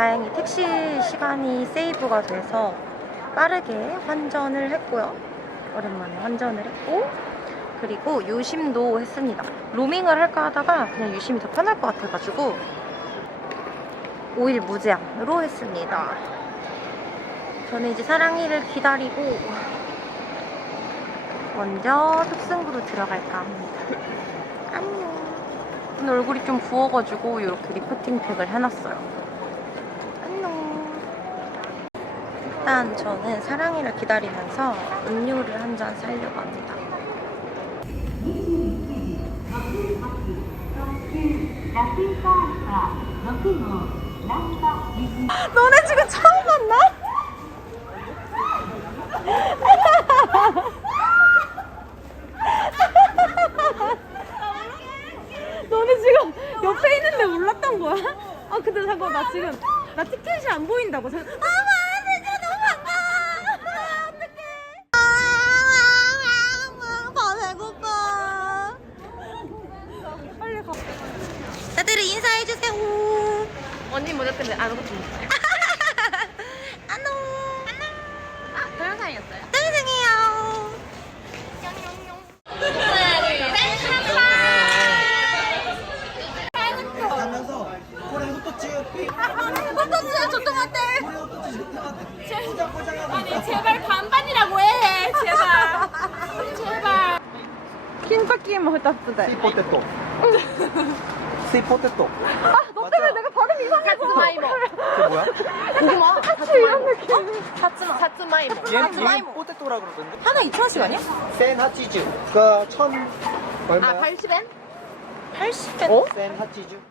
다행히 택시 시간이 세이브가 돼서 빠르게 환전을 했고요. 오랜만에 환전을 했고, 그리고 유심도 했습니다. 로밍을 할까 하다가 그냥 유심이 더 편할 것 같아가지고 5일 무제한으로 했습니다. 저는 이제 사랑이를 기다리고 먼저 탑승구로 들어갈까 합니다. 안녕. 오늘 얼굴이 좀 부어가지고 이렇게 리프팅 팩을 해놨어요. 안녕. 일단 저는 사랑이를 기다리면서 음료를 한 잔 사려고 합니다. 너네 지금 처음 만나? 너네 지금 옆에 있는데 몰랐던 거야? 아 근데 잠깐 나 지금 나 티켓이 안 보인다고. 아 진짜 너무 반가워. 어떡해. 아 배고파. 빨리 가. 다들 인사해주세요. 언니 모자 때문에 아무것도 못해. 안녕. 아 동영상이었어요? 동영상이에요. 영영영. 아니 제발 반반이라고 해. 제발. 金時も2つで スイポテトスイポテト 아, 너 때문에 내가 발음이 이상해서 사츠마이모. 그게 뭐야? 고구마. 같이 이런 느낌. 사츠마이모. 얘는 포테토라 그러던데? 하나 2,000원씩 아니야? 1080 그 1000 얼마야? 아 80엔? 80엔? 어? 1080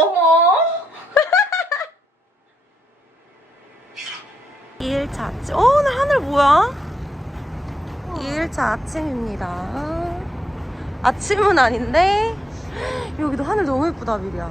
어머. 2일차 아침. 오늘 하늘 뭐야? 2일차 아침입니다. 아침은 아닌데 여기도 하늘 너무 예쁘다, 미리야.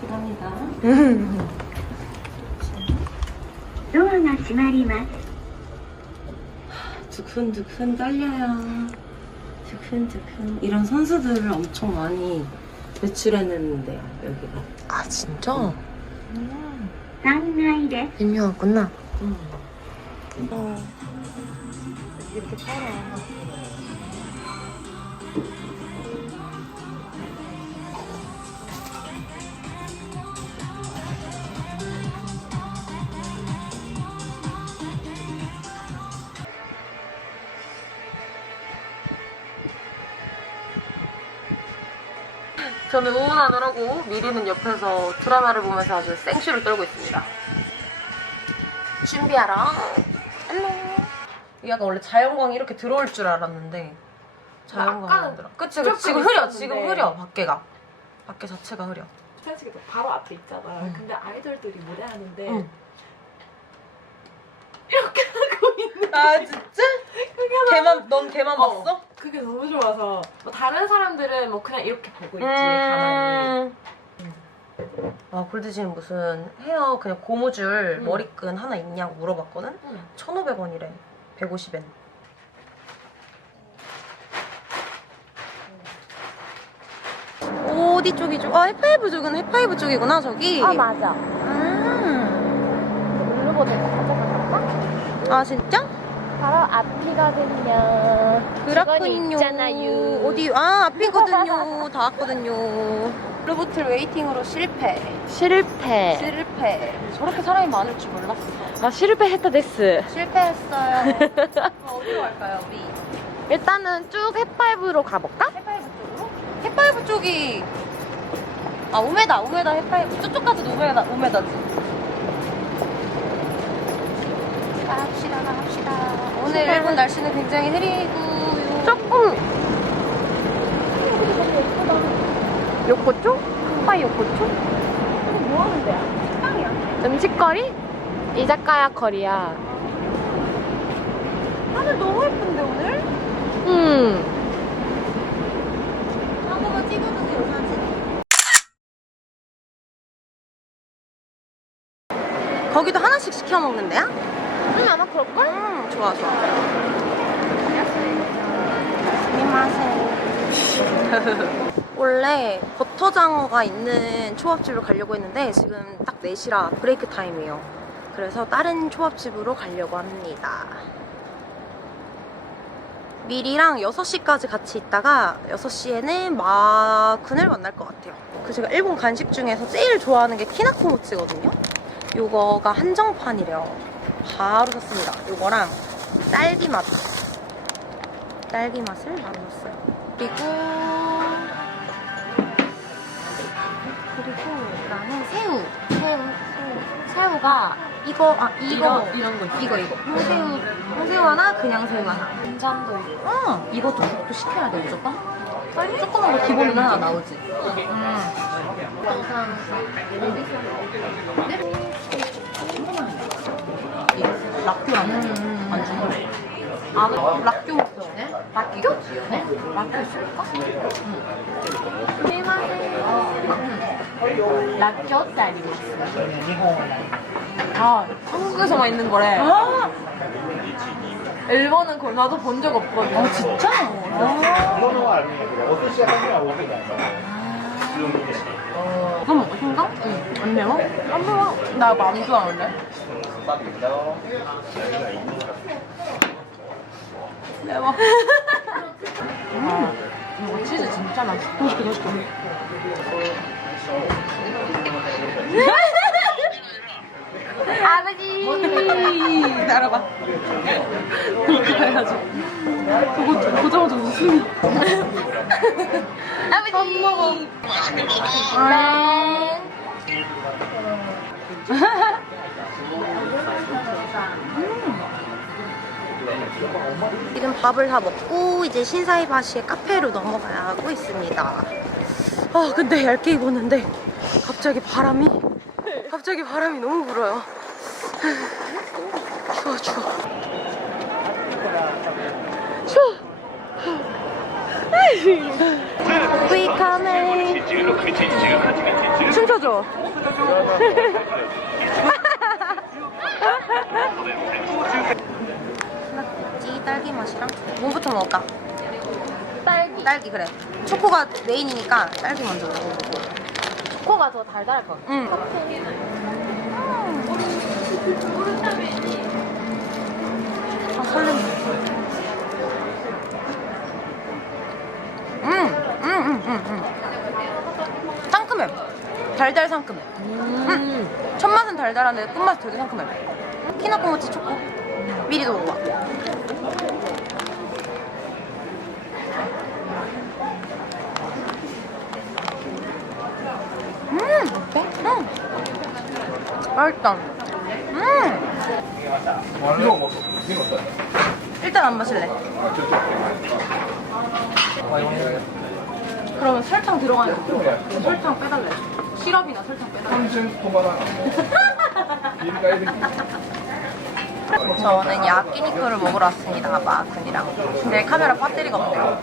감사합니다. ドアが閉まります。 두근두근 떨려요. 두근두근. 이런 선수들을 엄청 많이 배출해냈는데요, 여기가. 아, 진짜? 3階です。 유명하구나. 이렇게 팔아. 저는 응원하느라고 미리는 옆에서 드라마를 보면서 아주 생쇼를 떨고 있습니다. 준비하라. 안녕. 이게 약간 원래 자연광이 이렇게 들어올 줄 알았는데 자연광이 안 들어. 그치, 그치. 지금 흐려. 지금 흐려. 밖에가. 밖에 자체가 흐려. 솔직히 바로 앞에 있잖아. 근데 아이돌들이 무대하는데 응. 이렇게 하고 있는. 아 진짜? 넌 걔만 봤어? 그게 너무 좋아서 뭐 다른 사람들은 뭐 그냥 이렇게 보고 있지 가만히. 아 골드지는 무슨 헤어 그냥 고무줄 머리끈 하나 있냐고 물어봤거든? 1,500원이래. 150엔. 어디 쪽이죠? 아 해파이브 쪽은 해파이브 쪽이구나 저기. 아 맞아. 누르고 내가 가져갈까? 아 진짜? 바로 앞이거든요. 그렇군요. 직원이 있잖아요. 어디? 아 앞이거든요. 다 왔거든요. 로보트 웨이팅으로 실패. 실패. 저렇게 사람이 많을 줄 몰랐어. 아 실패했다 데스. 실패했어요. 어디로 갈까요, 우리? 일단은 쭉 햇바이브로 가볼까? 해파이브 쪽으로? 해파이브 쪽이 우메다 해파이브 저쪽까지도 우메다지. 갑시다. 오늘 일본 날씨는 굉장히 흐리고요. 조금 요코초? 햇바이 요코초? 뭐 하는 데야? 식당이야. 음식거리? 이자카야 거리야. 하늘 너무 예쁜데 오늘? 한 번만 찍어주세요 사진. 거기도 하나씩 시켜 먹는 데야? 아마 그럴걸? 좋아 좋아. 스미마셍. 원래 버터장어가 있는 초밥집을 가려고 했는데 지금 딱 4시라 브레이크 타임이에요. 그래서 다른 초밥집으로 가려고 합니다. 미리랑 6시까지 같이 있다가 6시에는 마쿤을 만날 것 같아요. 그 제가 일본 간식 중에서 제일 좋아하는 게 키나코모치거든요. 요거가 한정판이래요. 바로 샀습니다. 요거랑 딸기 맛. 딸기 맛을 나눴어요. 그리고 나는 새우가 이거 이런 거 있어. 이거 홍새우 하나 그냥 새우 하나. 인삼도 있고. 이것도 국도 시켜야 돼 무조건? 조그만 거 기본은 하나 나오지. 락교 안 주는 거. 락교 먹어. 락교? 네? 락교 있을까? 라떼ってあります。아, 한국에서만 있는 거래. 일본은 그걸 나도 본 적 없거든. 아, 진짜? 이거 먹고 싶은가? 응. 안 매워? 안 매워. 나 만두 안 할래? 매워. 이거 치즈 진짜 맛있어. 맛있다. 아버지! 따라봐. 그래가지고. 저거 보자마자 웃음이. 아버지! 밥 먹어. 네. 지금 밥을 다 먹고 이제 신사이바시의 카페로 넘어가야 하고 있습니다. 아 근데 얇게 입었는데 갑자기 바람이 너무 불어요. 추워. We coming. 춤춰줘. 딸기 맛이랑 뭐부터 먹을까? 딸기 그래. 초코가 메인이니까 딸기 먼저 먹어보고. 초코가 더 달달할 것 같아. 응. 아 설렌다. 상큼해. 달달 상큼해. 첫 맛은 달달한데 끝맛이 되게 상큼해. 키나코모치 초코. 미리도 먹어봐. 어때? 맛있다. 일단 안 마실래. 그러면 설탕 들어가니까 설탕 빼달래. 시럽이나 설탕 빼달래. 저는 야끼니쿠를 먹으러 왔습니다. 마쿤이랑. 내 카메라 배터리가 없네요.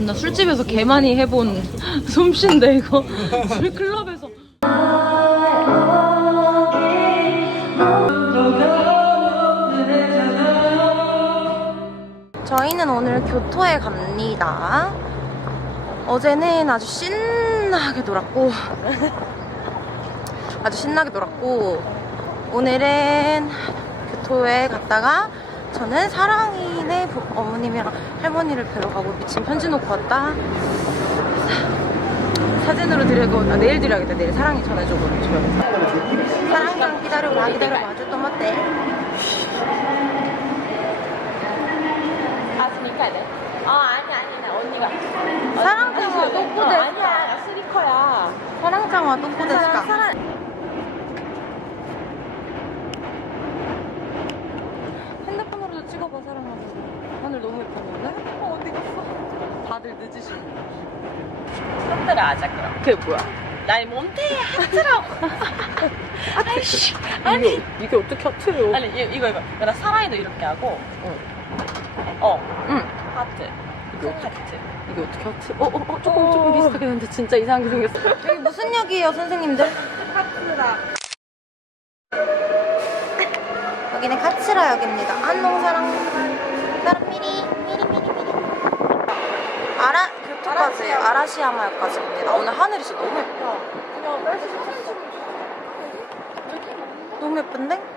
나 술집에서 개 많이 해본 솜씨인데 이거 술클럽에서. 저희는 오늘 교토에 갑니다. 어제는 아주 신나게 놀았고 오늘은 교토에 갔다가 저는 사랑이네 어머님이랑 할머니를 뵈러 가고 미친 편지 놓고 왔다. 사진으로 드리고 내일 드려야겠다. 내일 사랑이 전해주고 줘야겠다. 사랑이랑 기다려봐. 또 못돼. 아, 스니커야 돼? 아니, 언니가. 사랑장어 똥꼬 될까? 아니야, 나 스니커야. 사랑장어 똥꼬 될까? 핸드폰으로도 찍어봐. 사랑하고 하늘 너무 예뻤는데? 어디 갔어? 다들 늦으시네. 하트를 하자, 그럼. 그게 뭐야? 나의 몸태에 하트라고. 아니 이게 어떻게 하트요? 아니, 이거. 나 사랑이도 이렇게 하고. 응. 하트. 이거 하트. 이게 어떻게 하지? 조금 비슷하긴 한데 진짜 이상하게 생겼어. 여기 무슨 역이에요, 선생님들? 하트다. 여기는 카츠라역입니다. 안녕사랑. 나랑 미리. 교토까지 아라시야마역까지 갑니다. 오늘 하늘이 진짜 너무 예뻐. 그냥 날씨 좋았어. 너무 예쁜데?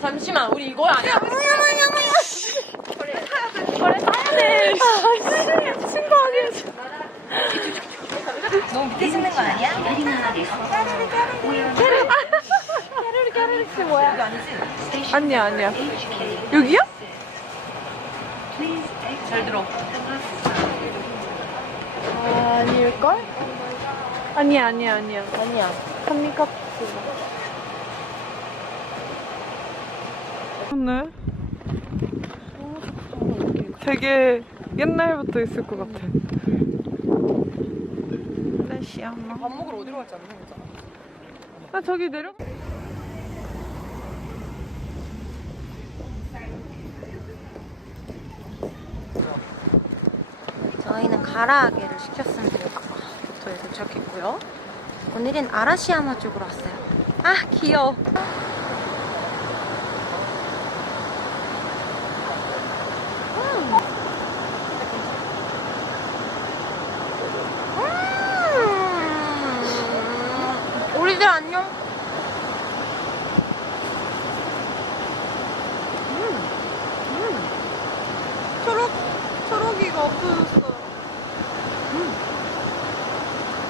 잠시만, 우리 이거 아니야? 이거를 사야 돼. 친구 아니야. 너무 밑에 찍는 거 아니야? 까르르 뭐야? 이거 아니지? 아니야. 여기요? 잘 들어. 아닐걸? 아니야. 아니야. 한미카프. 네. 되게 옛날부터 있을 것 같아. 아라시야마. 밥 먹으러 어디로 갈지 안 모르겠잖아. 아 저기 내려. 저희는 가라아게를 시켰습니다. 저희 도착했고요. 오늘은 아라시야마 쪽으로 왔어요. 아 귀여워. 우리들 안녕. 초록이가 없어졌어.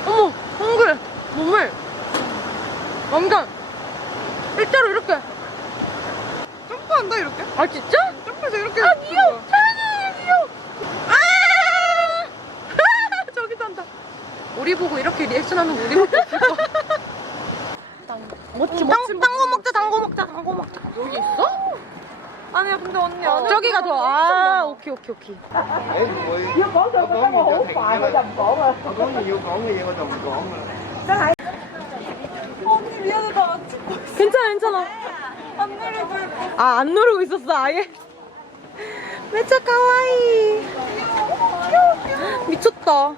어머, 동글, 몸을 완전 일자로 이렇게. 점프한다 이렇게? 아 진짜? 점프해서 이렇게. 아 귀여워. 사랑해 귀여워. 아! 저기도 한다. 우리 보고 이렇게 리액션하는 우리 보고 없을 거야. 당고 먹자. 여기 있어? 아니야 근데 언니 저기가 더. 아 오케이. Nếu có người cho thằng nó đầm cổ rồi. Có người yêu cổ, người yêu đầm cổ mà. 언니 미안하다. 괜찮아. 안 누르고 있었어 아예. 메차 카와이. 미쳤다.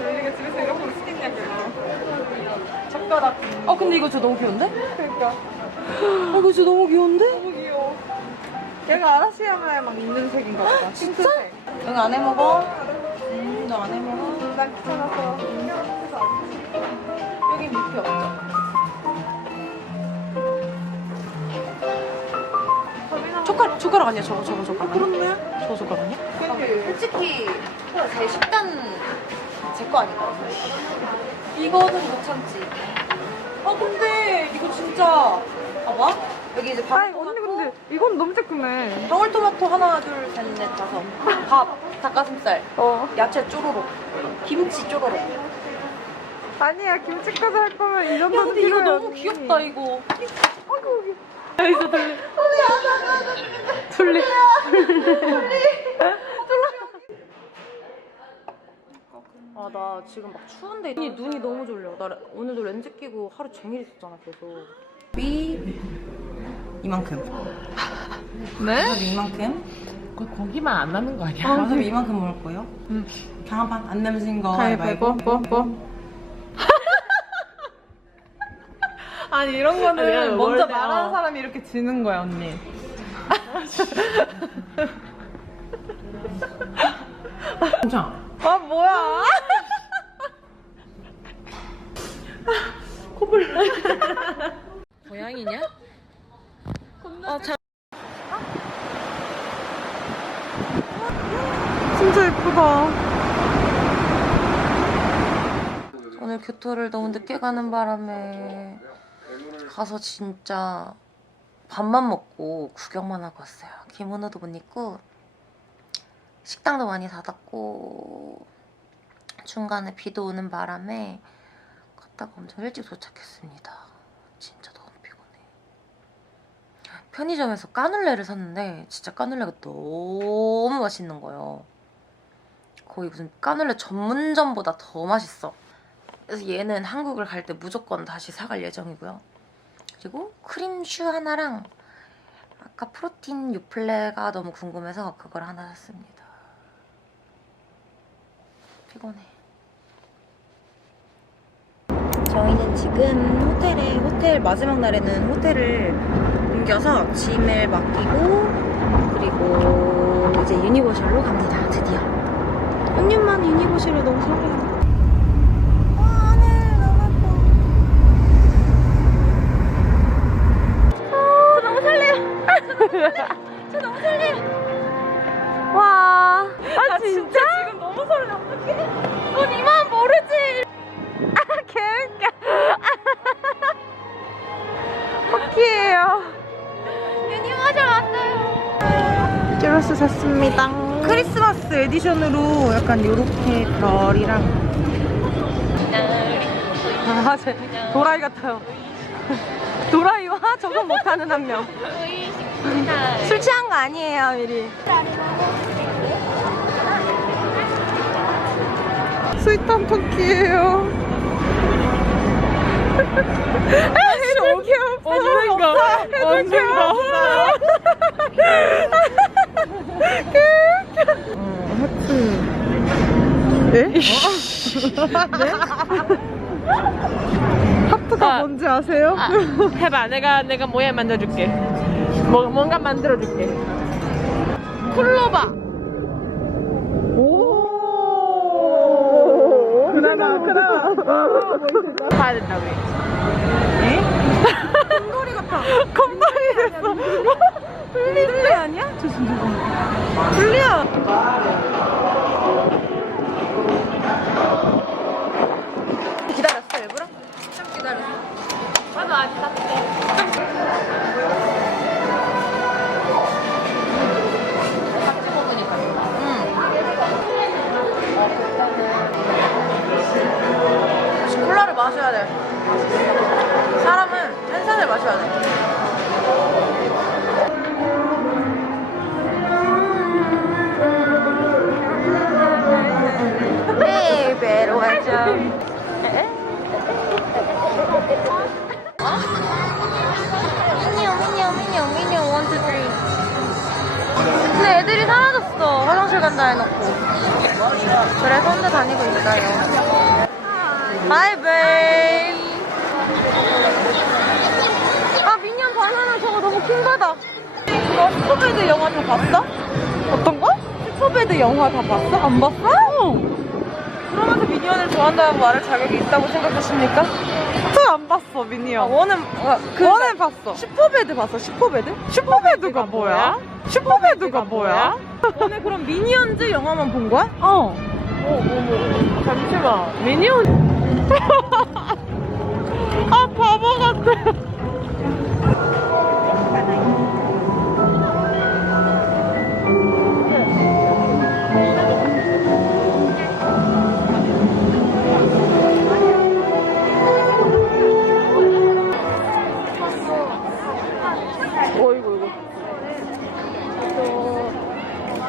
우리가 집에서 이런 거 시켰냐고요. 젓가락. 근데 이거 진짜 너무 귀여운데? 그러니까 이거 진짜 너무 귀여운데? 너무 귀여워. 얘가 아라시야마에 막 있는 색인가 보다. 핑크색. 응, 안 해 먹어? 너 안 해 먹어? 난 귀찮아서 그래서 안 해. 여기 밑에 없죠? 젓가락 아니야, 저거 젓가락. 그렇네. 저거 젓가락 아니야? 그게 솔직히 제 식단 제 거 아닌가? 이거는 못 참지. 근데 이거 진짜 봐봐. 여기 이제 아니 언니 근데 이건 너무 쬐끔해. 방울토마토 하나, 둘, 셋, 넷, 다섯. 밥, 닭가슴살, 야채 쪼로록, 김치 쪼로록. 아니야 김치까지 할 거면 이 정도는 근데 이거 필요해, 너무 언니. 귀엽다 이거. 여기서 돌리. 나 지금 막 추운데 눈이 너무 졸려. 나 오늘도 렌즈 끼고 하루 종일 있었잖아 계속. 이만큼. 네? 와사비 이만큼. 거기만 안 나는 거 아니야? 와사비 이만큼 먹을 거예요. 강한판 안 냄신 거. 가위바위보. 아니 이런 거는 그냥 먼저 원래, 말하는 사람이 이렇게 지는 거야 언니. 진짜. 아 뭐야? 고양이냐? 진짜 예쁘다. 오늘 교토를 너무 늦게 가는 바람에 가서 진짜 밥만 먹고 구경만 하고 왔어요. 기모노도 못 입고 식당도 많이 닫았고 중간에 비도 오는 바람에 갔다가 엄청 일찍 도착했습니다. 진짜 너무 피곤해. 편의점에서 까눌레를 샀는데 진짜 까눌레가 너무 맛있는 거예요. 거의 무슨 까눌레 전문점보다 더 맛있어. 그래서 얘는 한국을 갈 때 무조건 다시 사갈 예정이고요. 그리고 크림슈 하나랑 아까 프로틴 요플레가 너무 궁금해서 그걸 하나 샀습니다. 피곤해. 저희는 지금 호텔 마지막 날에는 호텔을 옮겨서 짐을 맡기고 그리고 이제 유니버셜로 갑니다. 드디어. 6년 만에 유니버셜을 너무 설레요. 와, 하늘 너무 예뻐. 너무 설레요. 저 너무 설레요. 와. 아, 진짜? 지금 너무 설레. 어떡해? 너 니만 모르지. 아, 개웃겨. 포키예요. 유니버셜 왔어요. 찌로스 샀습니다. 크리스마스 에디션으로 약간 요렇게 별이랑 아, 제 도라이 같아요. 도라이와 적응 못하는 한 명. 술 취한 거 아니에요, 미리. 스윗한 토끼예요. 해줄 게 없어. 해줄 게 없어. 네? 하프가 뭔지 아세요? 해봐. 내가 모양 만들어줄게. 뭔가 만들어줄게. 쿨로바. 그나마 봐야 된다 우리. 곰돌이 같아. 곰돌이 됐어. 둘리 아니야? 저 진짜 둘리야. 기다렸어 일부러? 좀 기다렸어. 나도 아직 같이 먹으니까. 콜라를 마셔야 돼. 사람은 탄산을 마셔야 돼. 베이베로 가자. 미니언 1, 2, 3. 근데 애들이 사라졌어. 화장실 간다 해놓고. 그래서 혼자 다니고 있어요. Hi, babe. 아, 미니언 바나나 저거 너무 킹받아. 너 슈퍼배드 영화 다 봤어? 어떤 거? 슈퍼배드 영화 다 봤어? 안 봤어? 그러면서 미니언을 좋아한다고 말할 자격이 있다고 생각하십니까? 안 봤어, 미니언. 원은 원은 봤어. 슈퍼배드 봤어? 슈퍼배드? 슈퍼배드가 뭐야? 슈퍼배드가 뭐야? 오늘 그럼 미니언즈 영화만 본 거야? 어. 잠시만. 미니언. 아, 바보 같아.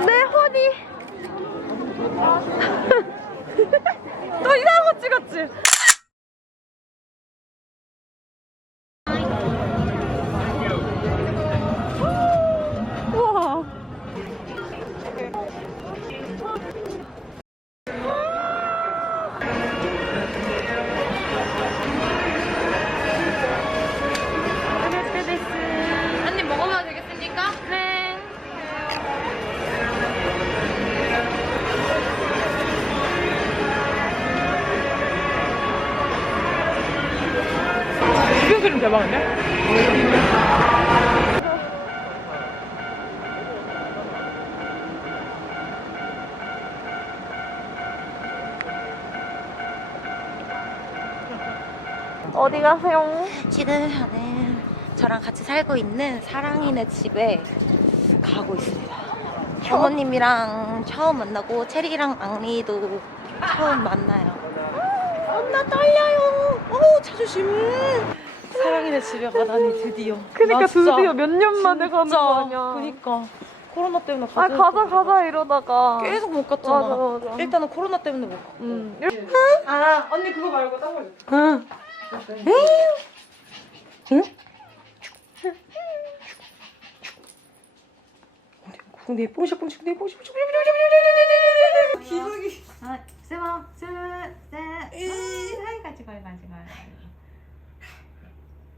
내 허리. 너 이상한 거 찍었지? 우와. 언니 먹어봐도 되겠습니까? 네. 이게 그림 대박인데? 어디 가세요? 지금 저는 저랑 같이 살고 있는 사랑이네 집에 가고 있습니다. 부모님이랑 처음 만나고 체리랑 앙리도 처음 만나요. 나 떨려요. 자존심. 사랑이네 집에 가다니 드디어. 그니까 나 진짜 드디어 몇 년 만에 가는 진짜. 거 아니야? 그니까 코로나 때문에 아, 가자 이러다가. 계속 못 갔잖아. 맞아. 일단은 코로나 때문에 못 갔고. 아, 언니 그거 말고 딴 거. 응? 응? 근데 뽕시 뽕시 근데 뽕시 뽕시 기분이. はい、せま、せせ、はい、カチコイカチコイ。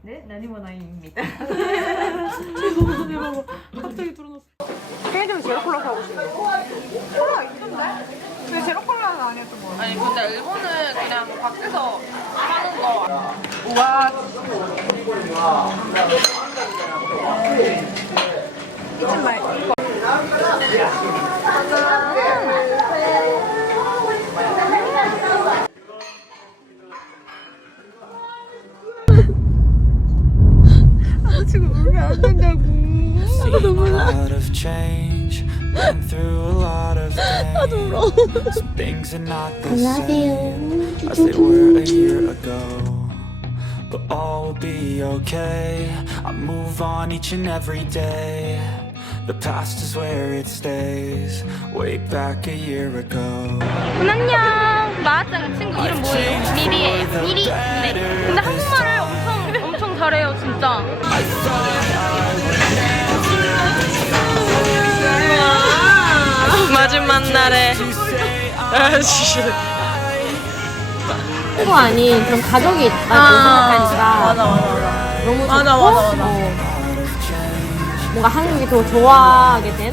で、何もないみたいな。 갑자기 드러났어. 편의점 제로콜라 사고 싶어. 콜라 있던데? 근데 제로콜라는 아니었던 거 같아. 아니 근데 일본은 그냥 밖에서 파는 거. 와. 이쯤 말. 지금 울면 안 된다고. Seen a lot of change, been through a lot of things. Some things are not the same as they were a year ago. But all will be okay. I move on each and every day. The past is where it stays. Way back a year ago. 안녕. 마아짱 친구 이름 뭐예요? 미리예요. 미리. 네. 근데 한국말을 엄청 잘해요, 진짜. 마지막 날에. 또 아닌 그런 가족이 있다고 생각하니까 너무 좋고 뭔가 한국이 더 좋아하게 된